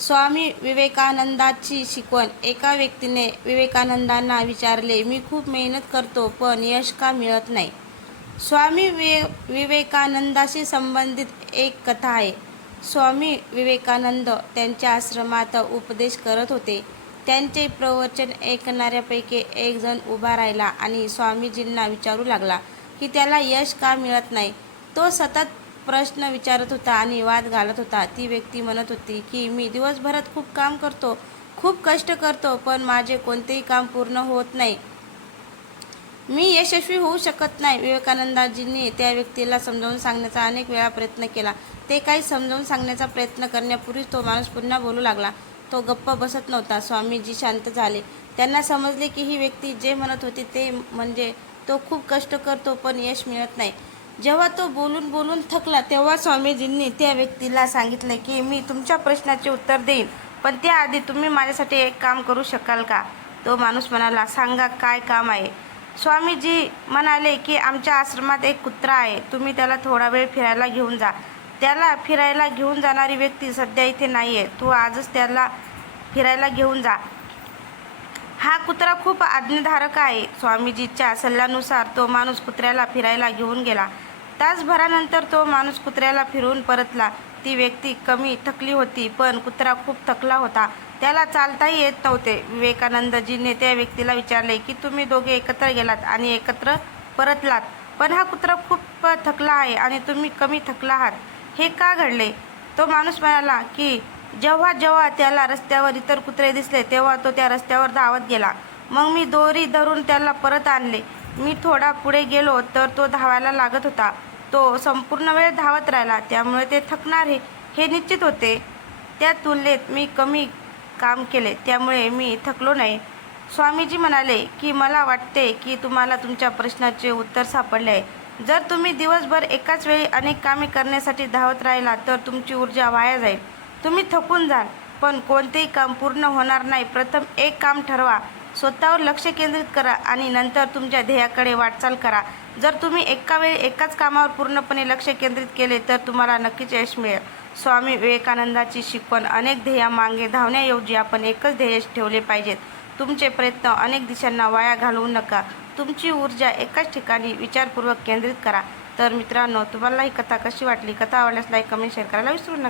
स्वामी विवेकानंदाची शिकवण. एका व्यक्तीने विवेकानंदांना विचारले मी खूप मेहनत करतो पण यश का मिळत नाही? स्वामी विवे विवेकानंदाशी संबंधित एक कथा आहे. स्वामी विवेकानंद त्यांच्या आश्रमात उपदेश करत होते. त्यांचे प्रवचन ऐकणाऱ्यापैकी एक जण उभा राहिला आणि स्वामीजींना विचारू लागला की त्याला यश का मिळत नाही? तो सतत प्रश्न विचारत होता आणि वाद घालत होता. ती व्यक्ती म्हणत होती की मी दिवसभरात खूप काम करतो खूप कष्ट करतो पण माझे कोणतेही काम पूर्ण होत नाही. मी यशस्वी होऊ शकत नाही. विवेकानंदाजींनी त्या व्यक्तीला समजावून सांगण्याचा अनेक वेळा प्रयत्न केला. ते काही समजावून सांगण्याचा प्रयत्न करण्यापूर्वीच तो माणूस पुन्हा बोलू लागला. तो गप्प बसत नव्हता. स्वामीजी शांत झाले. त्यांना समजले की ही व्यक्ती जे म्हणत होती ते म्हणजे तो खूप कष्ट करतो पण यश मिळत नाही. जेव्हा तो बोलून बोलून थकला तेव्हा स्वामीजींनी त्या व्यक्तीला सांगितले की मी तुमच्या प्रश्नाचे उत्तर देईन पण त्याआधी तुम्ही माझ्यासाठी एक काम करू शकाल का? तो माणूस म्हणाला सांगा काय काम आहे? स्वामीजी म्हणाले की आमच्या आश्रमात एक कुत्रा आहे तुम्ही त्याला थोडा वेळ फिरायला घेऊन जा. त्याला फिरायला घेऊन जाणारी व्यक्ती सध्या इथे नाही आहे तू आजच त्याला फिरायला घेऊन जा. हा कुत्रा खूप आज्ञाधारक आहे स्वामीजीच्या सल्ल्यानुसार तो माणूस कुत्र्याला फिरायला घेऊन गेला. तासभरानंतर तो माणूस कुत्र्याला फिरवून परतला. ती व्यक्ती कमी थकली होती पण कुत्रा खूप थकला होता. त्याला चालताही येत नव्हते. विवेकानंदजीने त्या व्यक्तीला विचारले की तुम्ही दोघे एकत्र गेलात आणि एकत्र परतलात. पण हा कुत्रा खूप थकला आहे आणि तुम्ही कमी थकला आहात. हे का घडले? तो माणूस म्हणाला की जेव्हा जेव्हा त्याला रस्त्यावर इतर कुत्रे दिसले तेव्हा तो त्या रस्त्यावर धावत गेला. मग मी दोरी धरून त्याला परत आणले. मी थोडा पुढे गेलो तर तो धावायला लागत होता. तो संपूर्ण वेळ धावत राहिला. त्यामुळे ते थकणार हे हे निश्चित होते. त्या तुलनेत मी कमी काम केले. त्यामुळे मी थकलो नाही. स्वामीजी म्हणाले की मला वाटते की तुम्हाला तुमच्या प्रश्नाचे उत्तर सापडले आहे. जर तुम्ही दिवसभर एकाच वेळी अनेक कामे करण्यासाठी धावत राहिला तर तुमची ऊर्जा वाया जाईल. तुम्ही थकून जाल पण कोणतेही काम पूर्ण होणार नाही. प्रथम एक काम ठरवा. स्वतःवर लक्ष केंद्रित करा आणि नंतर तुमच्या ध्येयाकडे वाटचाल करा. जर तुम्ही एका वेळी एकाच कामावर पूर्णपणे लक्ष केंद्रित केले तर तुम्हाला नक्कीच यश मिळेल. स्वामी विवेकानंदाची शिकवण अनेक ध्येयामागे धावण्याऐवजी आपण एकच ध्येय ठेवले पाहिजेत. तुमचे प्रयत्न अनेक दिशांना वाया घालवू नका. तुमची ऊर्जा एकाच ठिकाणी विचारपूर्वक केंद्रित करा. तर मित्रांनो तुम्हाला ही कथा कशी वाटली? कथा आवडल्यास लाईक कमेंट शेअर करायला विसरू नका.